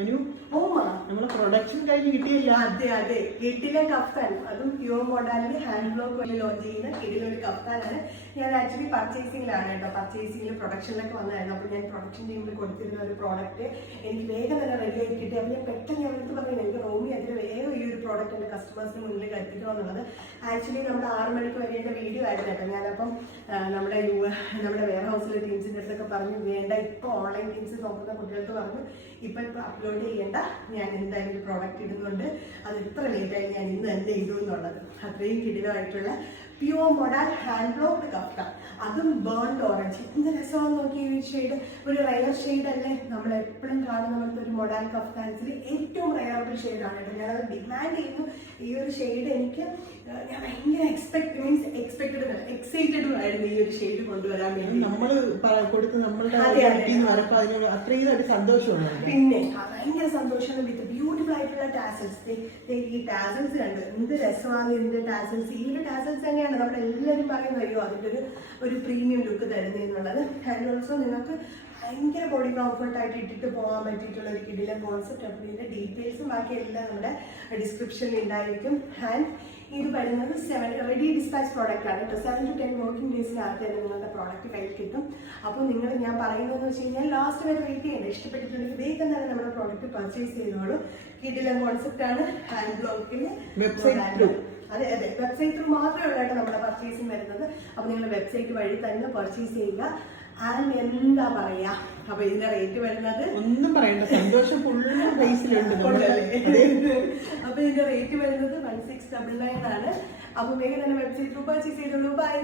അനു നമ്മളെ പ്രൊഡക്ഷൻ കഴിഞ്ഞ് കിട്ടിയില്ല. അതെ കിട്ടിലെ കഫ്താൻ, അതും പ്യൂർ മോഡലിൽ ഹാൻഡ് ബ്ലോക്ക് വഴി ലോഞ്ച് ചെയ്യുന്ന കിടിലൊരു കഫ്താനാണ്. ഞാൻ ആക്ച്വലി പർച്ചേസിംഗിലാണ് കേട്ടോ, പർച്ചേസിംഗിൽ പ്രൊഡക്ഷനിലൊക്കെ വന്നായിരുന്നു. അപ്പോൾ ഞാൻ പ്രൊഡക്ഷൻ ടീമിൽ കൊടുത്തിരുന്ന ഒരു പ്രോഡക്റ്റ് എനിക്ക് വേഗം തന്നെ റെഡി ആയി കിട്ടി. അപ്പോൾ ഞാൻ പെട്ടെന്ന് അവർക്ക് പറഞ്ഞു എനിക്ക് റോമി അതിന് വേഗം ഈ ഒരു പ്രോഡക്റ്റ് എൻ്റെ കസ്റ്റമേഴ്സിന് മുന്നിലേക്ക് എത്തിക്കണം എന്നുള്ളത്. ആക്ച്വലി നമ്മുടെ 6 മണിക്ക് വരേണ്ട വീഡിയോ ആയിരുന്നു കേട്ടോ. ഞാനപ്പം നമ്മുടെ വെയർ ഹൗസിലെ ടീംസിൻ്റെ അടുത്തൊക്കെ പറഞ്ഞു വേണ്ട, ഇപ്പോൾ ഓൺലൈൻ ടീംസ് നോക്കുന്ന കുട്ടികൾക്ക് പറഞ്ഞു ഇപ്പം അപ്ലോഡ് ചെയ്യേണ്ട, ഞാൻ എന്തായാലും പ്രോഡക്റ്റ് ഇടുന്നുണ്ട്, അത് ഇത്ര ലേറ്റായി ഞാൻ ഇന്ന് തന്നെ ഇടും എന്നുള്ളത്. അത്രയും കിടിലമായിട്ടുള്ള പ്യൂർ മോഡൽ ഹാൻഡ് ബ്ലോക്ക് കഫ്ത, അതും ബേൺഡ് ഓറഞ്ച്. എന്ത് രസമാണെന്ന് നോക്കി ഈ ഷെയ്ഡ്, ഒരു റയർ ഷെയ്ഡ് അല്ലേ. നമ്മൾ എപ്പോഴും കാണുന്ന പോലത്തെ ഒരു മോഡൽ കഫ്താൻസിൽ ഏറ്റവും റയറബിൾ ഷെയ്ഡാണ് കേട്ടോ. ഞാനത് ഡിമാൻഡ് ചെയ്യുന്നു. ഈ ഒരു ഷെയ്ഡ് എനിക്ക് ഞാൻ ഭയങ്കര എക്സൈറ്റഡും ആയിരുന്നു ഈ ഒരു ഷെയ്ഡ് കൊണ്ടുവരാൻ വേണ്ടി. നമ്മൾ കൊടുത്ത് നമ്മളുടെ അത്രയും സന്തോഷമാണ്. പിന്നെ ഭയങ്കര സന്തോഷമാണ്. വിത്ത് ബ്യൂട്ടിഫുൾ ആയിട്ടുള്ള ടാസൽസ്. ഈ ടാസൽസ് കണ്ട് എന്ത് രസമാണ് ഇതിന്റെ ടാസൽസ്. ഈ ഒരു ടാസൽസ് തന്നെയാണ് നമ്മളെല്ലാവരും പറയുന്നത് അയ്യോ അതിൻ്റെ ഒരു പ്രീമിയം ലുക്ക് തരുന്നതെന്നുള്ളത്. ആൻഡ് ഓൾസോ നിങ്ങൾക്ക് ഭയങ്കര ബോഡി കംഫർട്ടായിട്ട് ഇട്ടിട്ട് പോകാൻ പറ്റിയിട്ടുള്ള ഒരു കിടിലൻ കോൺസെപ്റ്റ്. അപ്പോൾ ഇതിൻ്റെ ഡീറ്റെയിൽസും ബാക്കിയെല്ലാം നമ്മുടെ ഡിസ്ക്രിപ്ഷനിൽ ഉണ്ടായിരിക്കും. ആൻഡ് ഇത് വരുന്നത് റെഡി ഡിസ്പാച്ച് പ്രോഡക്റ്റ് ആണ് കേട്ടോ. 7 to 10 വർക്കിംഗ് ഡേയ്സിനകത്ത് തന്നെ നിങ്ങളുടെ പ്രോഡക്റ്റ് കയ്യിൽ കിട്ടും. അപ്പോൾ നിങ്ങൾ ഞാൻ പറയുന്നതെന്ന് വെച്ച് കഴിഞ്ഞാൽ ലാസ്റ്റ് വരെ വെയിറ്റ് ചെയ്യേണ്ട. ഇഷ്ടപ്പെട്ടിട്ടുണ്ടെങ്കിൽ വേഗം തന്നെ നമ്മുടെ പ്രോഡക്റ്റ് പർച്ചേസ് ചെയ്തോളൂ. കിടിലൻ കോൺസെപ്റ്റ് ആണ്. ഹാൻഡ് ബ്ലോക്കിൽ അതെ വെബ്സൈറ്റ് ത്രൂ മാത്രമേ ഉള്ളൂ കേട്ടോ നമ്മുടെ പർച്ചേസിങ് വരുന്നത്. അപ്പോൾ നിങ്ങൾ വെബ്സൈറ്റ് വഴി തന്നെ പർച്ചേസ് ചെയ്യുക. ആൻഡ് എന്താ പറയാ, അപ്പൊ ഇതിന്റെ റേറ്റ് വരുന്നത് ഒന്നും പറയണ്ട, സന്തോഷം ഫുള്ള് ബേസിലുണ്ട്. അപ്പൊ ഇതിന്റെ റേറ്റ് വരുന്നത് 1699 ആണ്. അപ്പൊ വേഗം തന്നെ വെബ്സൈറ്റ് ത്രൂ പർച്ചേസ് ചെയ്തോളൂ. ബൈ.